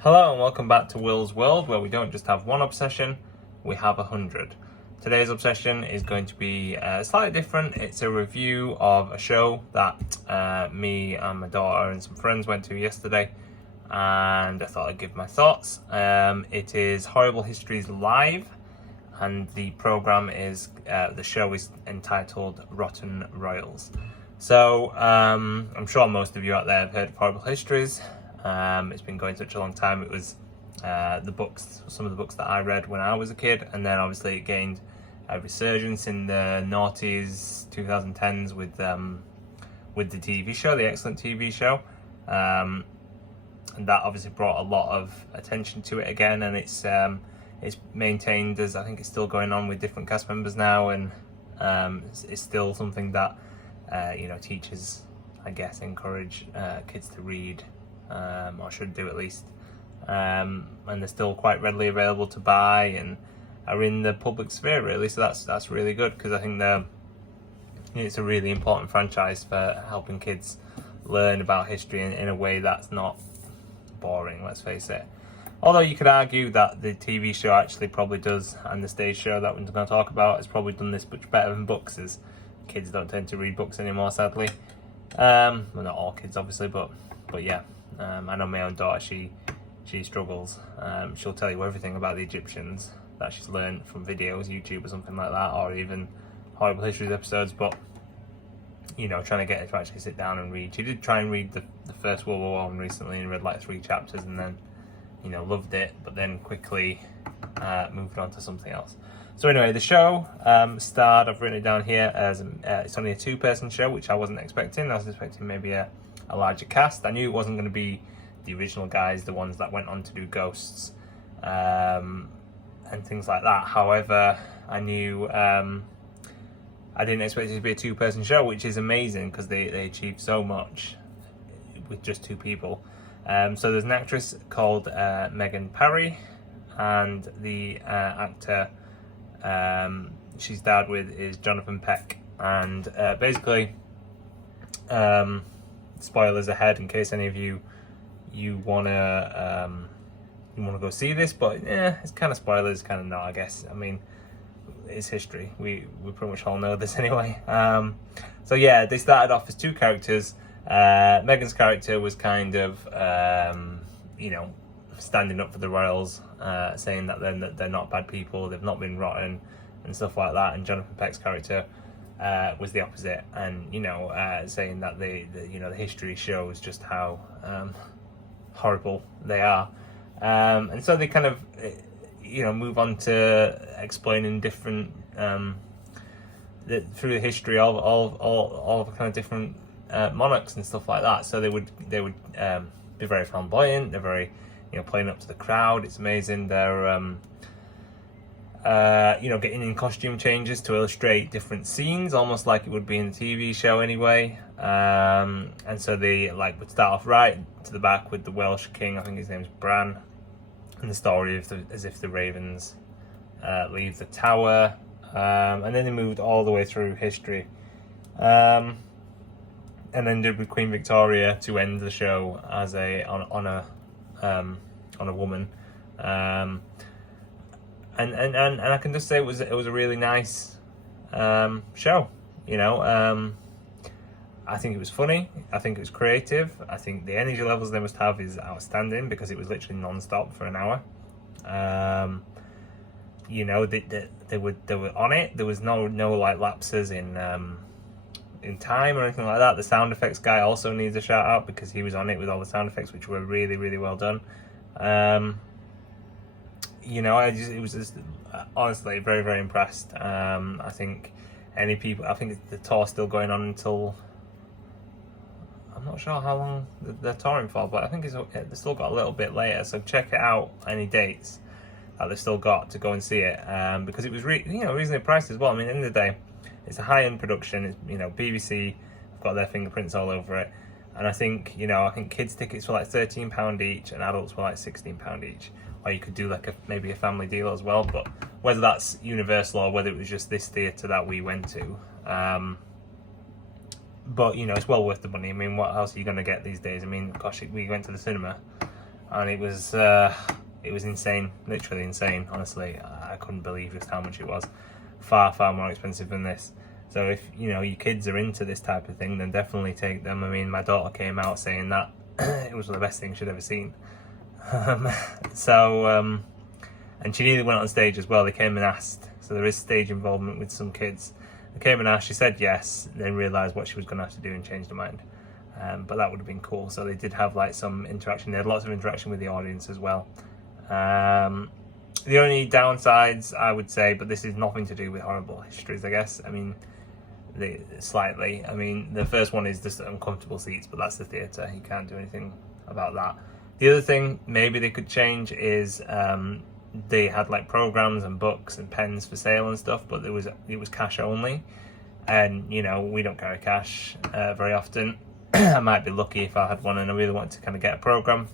Hello and welcome back to Will's World, where we don't just have one obsession, we have 100. Today's obsession is going to be slightly different. It's a review of a show that me and my daughter and some friends went to yesterday, and I thought I'd give my thoughts. It is Horrible Histories Live, and the the show is entitled Rotten Royals. So I'm sure most of you out there have heard of Horrible Histories. It's been going such a long time. It was some of the books that I read when I was a kid, and then obviously it gained a resurgence in the noughties, 2010s with the TV show, the excellent TV show, and that obviously brought a lot of attention to it again. And it's maintained, as I think it's still going on with different cast members now, and it's still something that teachers, I guess, encourage kids to read. Or should do at least, and they're still quite readily available to buy and are in the public sphere really. So that's really good, because I think it's a really important franchise for helping kids learn about history in a way that's not boring. Let's face it. Although you could argue that the TV show actually probably does, and the stage show that we're going to talk about has probably done this much better than books, as kids don't tend to read books anymore, sadly. Well, not all kids obviously, but yeah. I know my own daughter, she struggles. She'll tell you everything about the Egyptians that she's learned from videos, YouTube or something like that, or even Horrible Histories episodes, but trying to get her to actually sit down and read. She did try and read the First World War One recently and read like 3 chapters, and then loved it, but then quickly moved on to something else. So anyway, the show starred, I've written it down here, as it's only a 2-person show, which I wasn't expecting. I was expecting maybe a larger cast. I knew it wasn't going to be the original guys, the ones that went on to do Ghosts and things like that. However, I knew I didn't expect it to be a 2-person show, which is amazing, because they achieved so much with just 2 people. So there's an actress called Megan Parry, and the actor she's starred with is Jonathan Peck. And basically, spoilers ahead in case any of you wanna go see this, but it's kind of spoilers, kind of not, I guess. I mean, it's history. We pretty much all know this anyway. So yeah, they started off as 2 characters. Megan's character was kind of standing up for the royals, saying that they're not bad people, they've not been rotten and stuff like that. And Jonathan Peck's character was the opposite, and saying that the history shows just how horrible they are, and so they kind of move on to explaining different through the history of all kind of different monarchs and stuff like that. So they would be very flamboyant. They're very playing up to the crowd. It's amazing. They're getting in costume changes to illustrate different scenes, almost like it would be in the TV show anyway. And so they would start off right to the back with the Welsh king, I think his name's Bran, and the story as if the ravens leave the tower. And then they moved all the way through history. And ended with Queen Victoria to end the show as on a woman. And I can just say it was a really nice show. I think it was funny. I think it was creative. I think the energy levels they must have is outstanding, because it was literally non-stop for an hour. They were on it. There was no lapses in time or anything like that. The sound effects guy also needs a shout out, because he was on it with all the sound effects, which were really, really well done. It was just honestly very, very impressed. I think the tour's still going on until, I'm not sure how long they're touring for, but I think they've still got a little bit later. So check it out, any dates that they've still got to go and see it, because it was reasonably priced as well. I mean, at the end of the day, it's a high-end production. It's, BBC have got their fingerprints all over it, and I think kids tickets were like £13 each, and adults were like £16 each. Or you could do maybe a family deal as well. But whether that's universal or whether it was just this theatre that we went to, but it's well worth the money. I mean, what else are you going to get these days? I mean, gosh, we went to the cinema and it was insane, literally insane. Honestly, I couldn't believe just how much it was. Far more expensive than this. So if your kids are into this type of thing, then definitely take them. I mean, my daughter came out saying that it was the best thing she'd ever seen. And she nearly went on stage as well. They came and asked, so there is stage involvement with some kids. They came and asked, she said yes, then realised what she was going to have to do and changed her mind. But that would have been cool. So they did have like some interaction. They had lots of interaction with the audience as well. The only downsides, I would say, but this is nothing to do with Horrible Histories, I guess. I mean, slightly. I mean, the first one is just uncomfortable seats, but that's the theatre. You can't do anything about that. The other thing maybe they could change is they had like programs and books and pens for sale and stuff, but it was cash only, and we don't carry cash very often. I might be lucky if I had one and I really wanted to kind of get a program,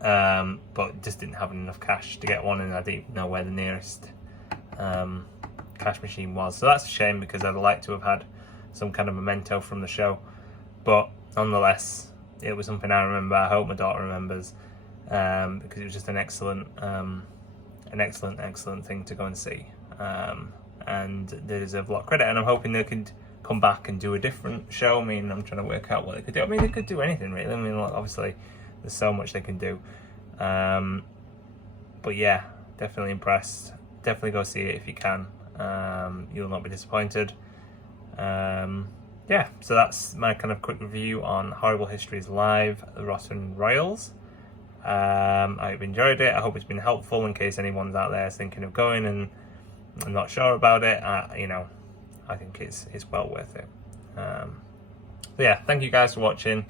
but just didn't have enough cash to get one, and I didn't even know where the nearest cash machine was. So that's a shame, because I'd like to have had some kind of memento from the show, but nonetheless it was something I remember. I hope my daughter remembers, because it was just an excellent thing to go and see, and they deserve a lot of credit, and I'm hoping they could come back and do a different show. I mean, I'm trying to work out what they could do. I mean, they could do anything really. I mean, obviously there's so much they can do, but yeah, definitely impressed. Definitely go see it if you can. You'll not be disappointed. Yeah, so that's my kind of quick review on Horrible Histories Live, The Rotten Royals. I hope you enjoyed it. I hope it's been helpful in case anyone's out there thinking of going and I'm not sure about it. I think it's well worth it. So yeah, thank you guys for watching.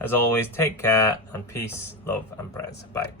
As always, take care, and peace, love and prayers. Bye.